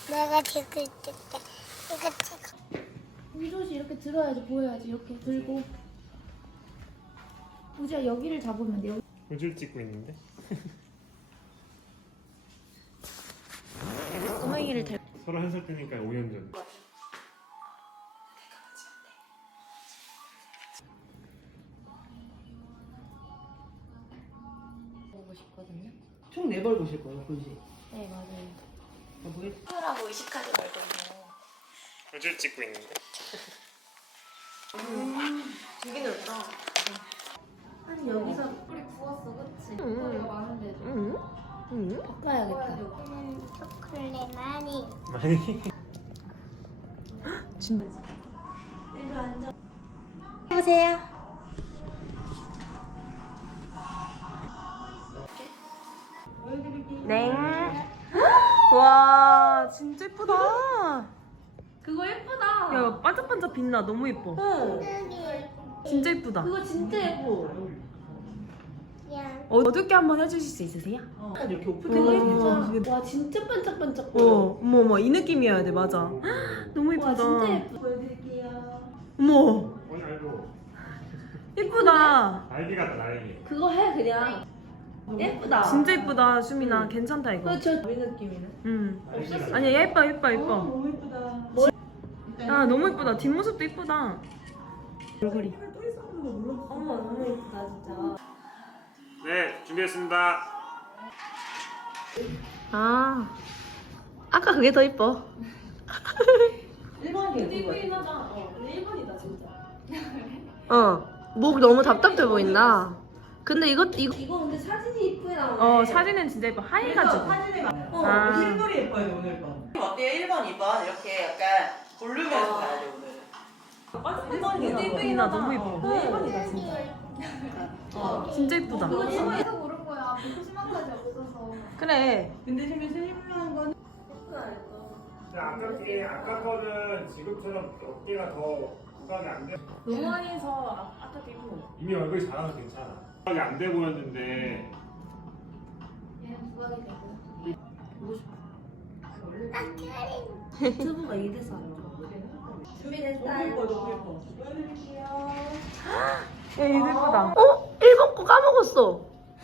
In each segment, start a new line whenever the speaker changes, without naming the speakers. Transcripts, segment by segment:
내가 찍을 때 이거 찍어.
우주시 이렇게 들어야지 보여야지. 이렇게 들고. 우주야 여기를 잡으면 돼. 여기.
우주를 찍고 있는데?
꼬맹이를 들.
서로 1살 때니까 5년 전.
보고 싶거든요.
총 4벌 보실 거예요, 본식.
네 맞아요.
뭐에
하라고 의식하지 말거든요.
우주를 찍고 있는데?
되게 넓다. 아니 여기서 뿌리 부었어, 그치? 뿌리가 많은데도. 바꿔야겠다.
초콜릿 많이.
많이?
진짜. 보세요.
네. 와 진짜 예쁘다.
그거 예쁘다.
야 반짝반짝 빛나. 너무 예뻐.
여기.
진짜 예쁘다.
그거 진짜 예뻐.
야.
어둡게 한번 해주실 수 있으세요?
약간 이렇게
그거
오픈해가지고
예쁘다. 와 진짜 반짝반짝
어,
거려.
어머 이 느낌이어야 돼. 맞아. 너무
와
예쁘다.
진짜 예쁘.
보여드릴게요.
어머
아니 알고.
예쁘다.
날개 같다 날개.
그거 해 그냥. 예쁘다.
진짜 예쁘다 수민아. 괜찮다 이거.
그저 우리 느낌이네.
응.
날개 같다.
아니야 예뻐 예뻐 예뻐.
너무 예쁘다.
야 너무 예쁘다. 뒷모습도 예쁘다. 얼굴이.
또 있었는데 몰랐어.
어머 너무 예쁘다 진짜.
네 준비했습니다.
아 아까 그게 더 예뻐.
1번이
근데
예쁜 거
이쁘긴
같아.
하다. 근데 1번이다 진짜.
목 너무 답답해 보인다. 근데 이거
이거 근데 사진이 이쁘게 나오네.
사진은 진짜 예뻐. 하얘가지고.
사진에 많아요.
아.
실물이 예뻐요, 오늘 거. 어때요? 1번, 2번 이렇게 약간 볼륨해서 가야 돼, 오늘. 1번이
근데 이쁘긴
나
하다.
너무 예뻐.
1번이다 진짜.
진짜 예쁘다.
그거 1번에서 고른 거야. 보고 심한 가지 없어서.
그래.
근데 지금 슬림한 건
아까 거는 지금처럼 어깨가 더 부각이 안 돼.
너무 많이 해서 아까도 예뻐.
이미 얼굴이 작아서 괜찮아. 부각이 안 돼 보였는데.
얘는 부각이 되고.
보고 싶어.
유튜브가 이래서 안 좋아.
너무
준비됐어요.
예뻐, 너무 예뻐. 보여드릴게요.
야 이거 예쁘다. 1번 거 까먹었어.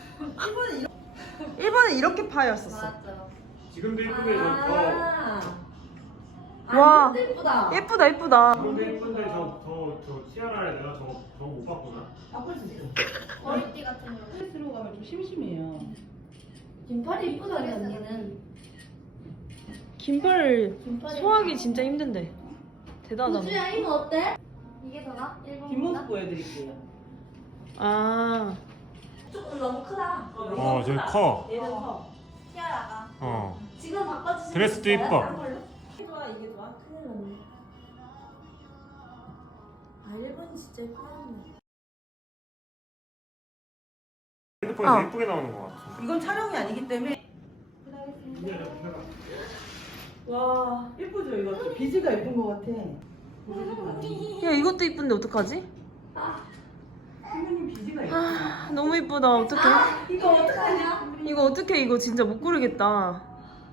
1번은 이렇게 파였었어.
맞아.
지금도 예쁜데
와.
진짜 예쁘다.
예쁘다 예쁘다.
지금도 예쁜데 저 티아라에 내가 저거 못 봤구나.
앞을 주세요.
머리띠 같은 거.
스트레스로 가면 좀 심심해요.
긴팔이 이쁘다니 언니는.
긴팔
긴팔이.
소화하기 진짜 힘든데. 대단하다.
우주야 이거 어때? 이게 더 나? 1번보다?
뒷모습 보여드릴게요.
아.
조금 너무 크다.
저기 커.
얘는 커. 티아라가.
어.
지금 바꿔주시면
드레스도
될까요?
이뻐.
딴 걸로? 이게 좋아 이게 좋아? 큰일 났네. 아 1번이 진짜 예쁘네.
핸드폰에서 예쁘게 나오는 것 같은데.
이건 촬영이 아니기 때문에. 와, 예쁘죠? 이거 좀 비즈가 예쁜 것 같아.
야 이것도 이쁜데 어떡하지?
선생님 비즈가 예쁘다.
아 너무 이쁘다. 어떡해?
이거 어떡하냐?
이거 어떡해 이거 진짜 못 고르겠다.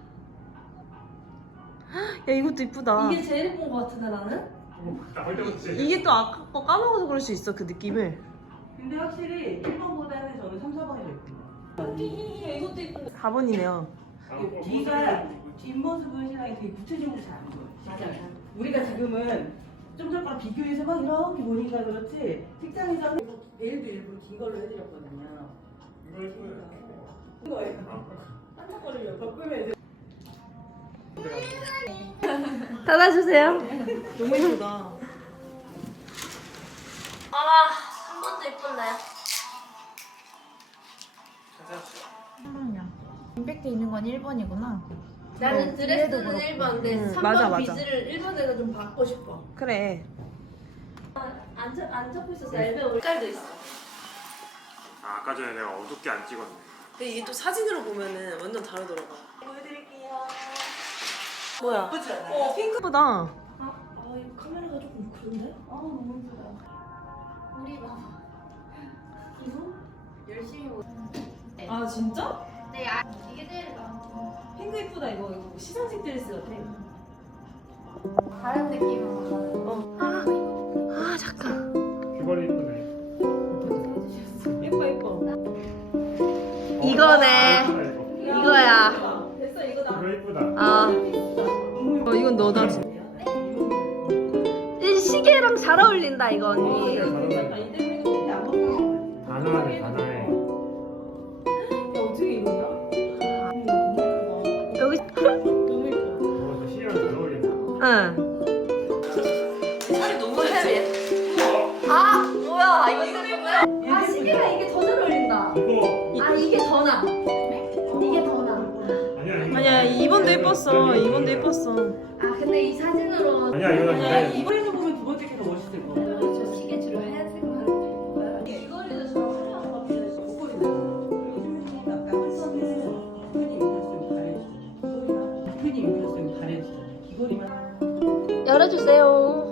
야 이것도 이쁘다.
이게 제일 예쁜 거 같은데 나는?
이게 또 아까 거 까먹어서 그럴 수 있어 그 느낌을.
근데 확실히 1번보다는 저는 3, 4번이 더 예쁜 것 같아요.
이것도 예쁜데.
4번이네요.
뒤가 뒷모습은 신랑이 되게 구체적으로 잘 안 보여요. 맞아요. 우리가 지금은 좀 전과 비교해서 막 이렇게 보니까 그렇지 직장에서는 내일도 일부러 긴 걸로 해드렸거든요.
이거 예쁘네.
이거예요. 반짝거리려고. 덕분에 이제
닫아주세요. 너무 예쁘다.
한 번도 예쁜데.
잠깐만요.
임팩트 있는 건 1번이구나. 나는 드레스는 1번인데 3번
맞아, 맞아.
비즈를 1번에서 좀 받고 싶어.
그래.
안 잡고 있어서 앨베 색깔도 있어.
아까 전에 내가 어둡게 안 찍었네.
근데 이게 또 사진으로 보면은 완전 다르더라고.
보여드릴게요.
뭐야?
예쁘지 않아요?
핑크보다.
이거 카메라가 조금 그런데?
너무 예쁘다.
우리 봐봐. 이거 열심히 못.
아 진짜?
네, 이게 제일 나.
핑크 너무 예쁘다 이거 시상식 드레스 같아.
다른 느낌으로.
아 잠깐.
귀걸이 이쁘네.
예뻐 예뻐.
이거네.
이거.
이거야.
됐어 이거다.
이거 이쁘다.
아. 이건 너다. 이 시계랑 잘 어울린다 이거 언니.
단아하네 단아해.
어떻게 이거냐?
여기.
너무 예뻐.
저 시계랑 잘 어울린다.
응. 살이 너무 헤비해. 아 뭐야 이거.
아 시계가 이게 더 잘 어울린다.
이거
아 이게 더 나. 이게 더 나.
아니야 이거.
아니야 이번도 예뻤어. 이번도 예뻤어.
아 근데 이 사진으로
아니야 이거는
아니야
근데
이번에서 보면 두 번째 게 더 멋있을 거야.
저 시계 주로 하얀색으로 하는 거야. 이거리도 저런 화려한 거 필요해.
대표님 입으셨으면 잘해주죠. 귀걸이만.
열어주세요.